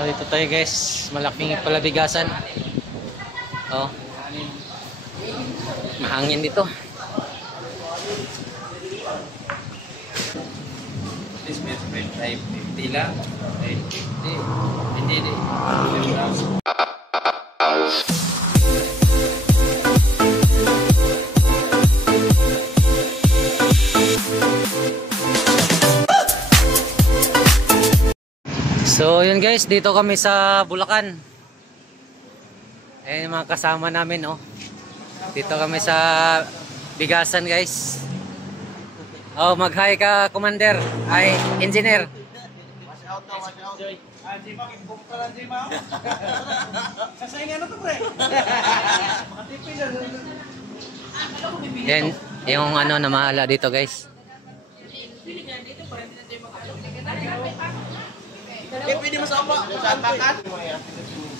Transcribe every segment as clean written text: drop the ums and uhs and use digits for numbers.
Dito tayo guys, malaking palabigasan. Oh. Mahangin dito. This means 550 lang. 550. Hindi. So yun guys, dito kami sa Bulacan. Ayan yung mga kasama namin, oh. Dito kami sa bigasan guys. Oh, mag-hi ka, Commander. Ay, Engineer. Yan, yung ano na mahala dito guys.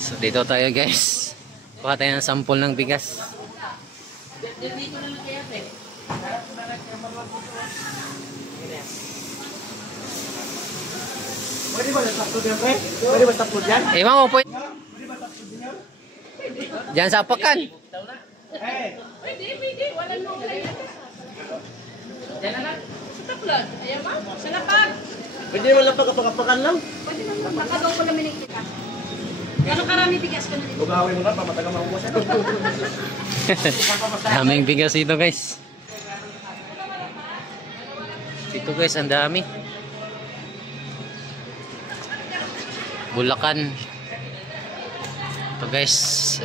So dito tayo guys. Kuha tayo ng sampol ng bigas. Pwede ba nagtaplod yan, pre? Pwede ba taplod yan? Iwan mo po. Diyan sa apakan. Pwede. Walang nula yan. Diyan na lang. Sa taplod. Ayaw ba? Sa lapag. Pwede ba lang pagkapakan lang? Pwede naman. Makagaw ko namin kita. Gano'ng karami bigas ka na dito? Ugawin mo na, pamataga maubos yan. Daming bigas dito guys. Dito guys, ang dami. Bulacan. Ito guys,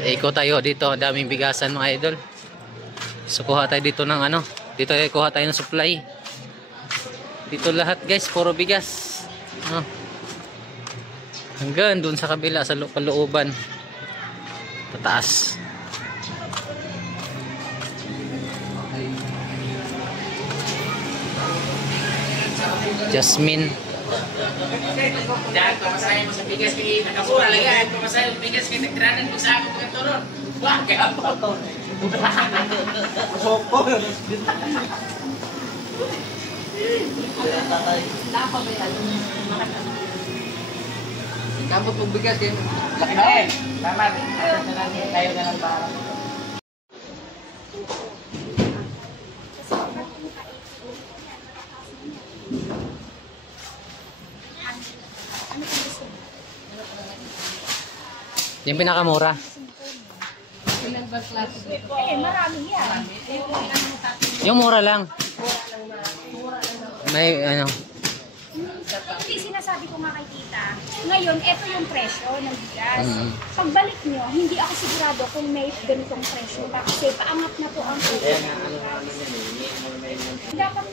ikot tayo dito. Daming bigasan mga idol. So kuha tayo dito ng ano. Dito tayo kuha tayo ng supply. Dito lahat guys, puro bigas. Hanggang dun sa kabila, sa kalooban. Tataas. Jasmine. Diyan, pamasahin mo sa bigas kay nakamura lagi. Pamasahin mo bigas kay nagtranan ko sa ako pagkaturon. Wah, kaya po. Sopo. Kamot mong bigas din. Laki na eh. Tama. Tayo na lang para. Yung pinakamura. Marami yan. Yung mura lang. May ano. Hindi, sinasabi ko nga kay tita. Ngayon, eto yung presyo ng bigas. Pagbalik nyo, hindi ako sigurado kung may ganitong presyo pa. Kasi paangat na po ang presyo. Dapat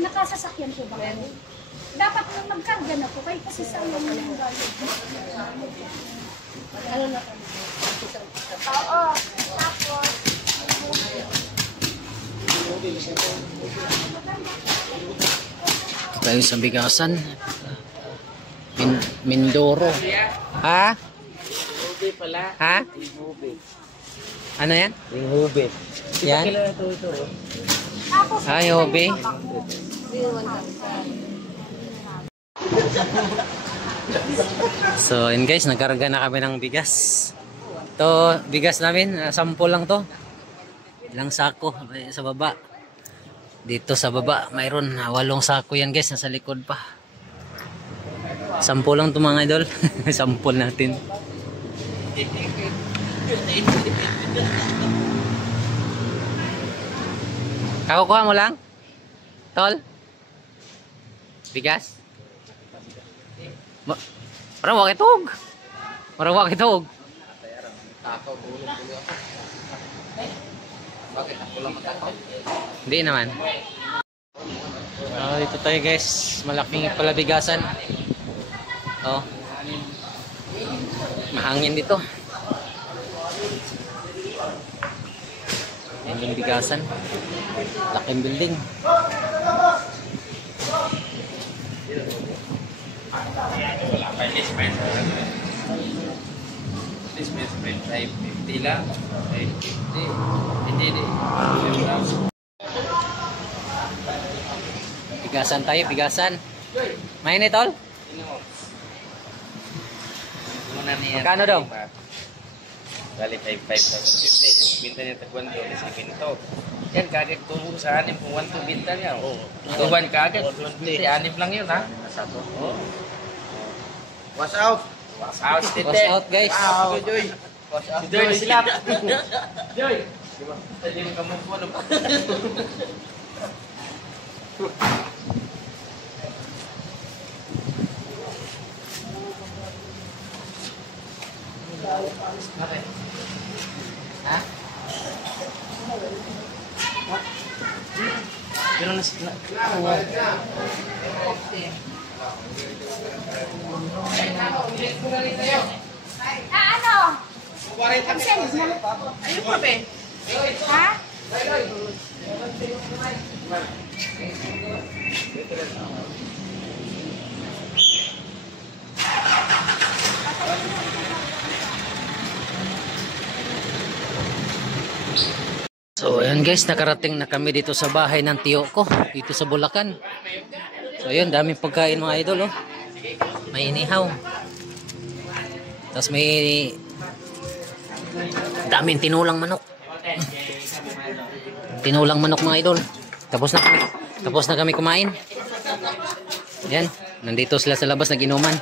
nakasasakyan po ba kayo? Dapat magkarga na po kayo kasi sa yung galit. Ano na po? Oo. Tapos, Tayo sa bigasan. Mindoro. Ha? Ha? Ano yan? Yung hube. Yan? tapos, Ay, hobi. So, yun guys, nagkarga na kami ng bigas. Ito, bigas namin, 10 lang to. Ilang sako sa baba. Dito sa baba, mayroon 8 sako yan guys, nasa likod pa. 10 lang to mga idol. Sampol natin. Kakukuha mo lang? Tol? Bigas? Marawak itog. Marawak itog. Hindi naman. Dito tayo guys, malaking palabigasan. Oh. Mahangin dito. Yan yung bigasan. Laking building. This means 550 lang. 550. Hindi. Bigasan tayo, bigasan. Mainit tol? na niya. Magkano daw? Bali 5,550. Yung binta niya tagwan doon is ibinto. Yan, kagad tubo sa 6 kung 1 to binta niya. Tuban kagad. 120. 6 lang yun, ha? Oo. Wash out. Was out, Watch out guys. Wow. Joy. Si Joy na sila. Joy! Hindi mo kamumpo na ba? Ha? Pero na Ano? Absent na. Ayun pa, be. Ha? So ayan guys, nakarating na kami dito sa bahay ng tiyo ko, dito sa Bulacan. So ayun, daming pagkain mga idol oh. May inihaw. Tapos may daming tinulang manok. Tinulang manok mga idol. Tapos na kami kumain. Yan, nandito sila sa labas nag-inuman.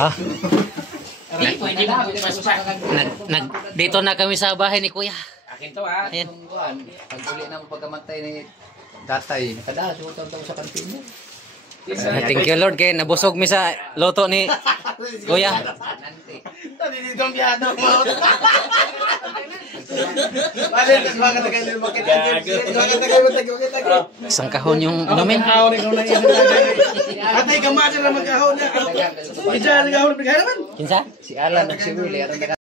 Ha? Pwede mo pumasok sa Dito na kami sa bahay ni Kuya. akin to, ha? Ayan. Pag uli ng pagkamatay ni tatay, nakadaas, utang daw sa kantin mo. Thank you Lord kay nabusog mi sa loto ni Kuya. Tadi dito biyado mo. Bale, mga katagal mo makita. Mga katagal mo tayo. Isang kahon yung inumin. Atay gamad na magkahon na. Ija nagahon bigharan. Kinsa? Si Alan nagsiwili, aron na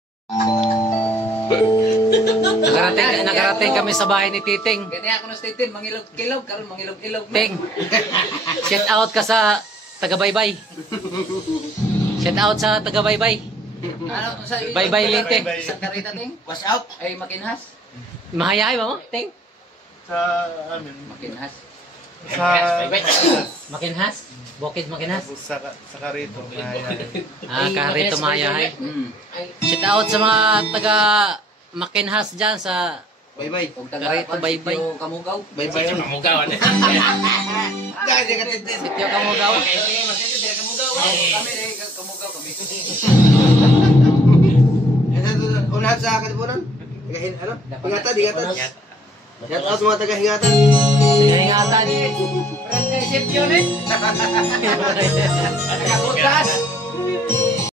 Nakarating kami sa bahay ni Titing. Ganyan ako na statin, mangilog-kilog, karon mangilog-ilog. Ting. Shout out ka sa taga-baybay. Shout out sa taga-baybay. Ano sa Bye-bye, Linte. Sa karita ting? Wash out. Ay makinhas. Mahayay ba mo? Ting. Sa amin. Makinhas. Sa Makinhas? Bukid Makinhas? sa karito. Karito mahayay. Hmm. Shout out sa mga taga Makinhas dyan sa Bye-bye. Kung Karito, bye-bye. Sityo Kamugaw. Bye-bye. Mamugawan. Dahil katindin. Sityo Kamugaw. Kami Kamugaw kami. Unahan sa kalipunan. Ano? Hingatan, hingatan. Shout out mga taga-hingatan. Ingatan. Barangay Sityo, eh.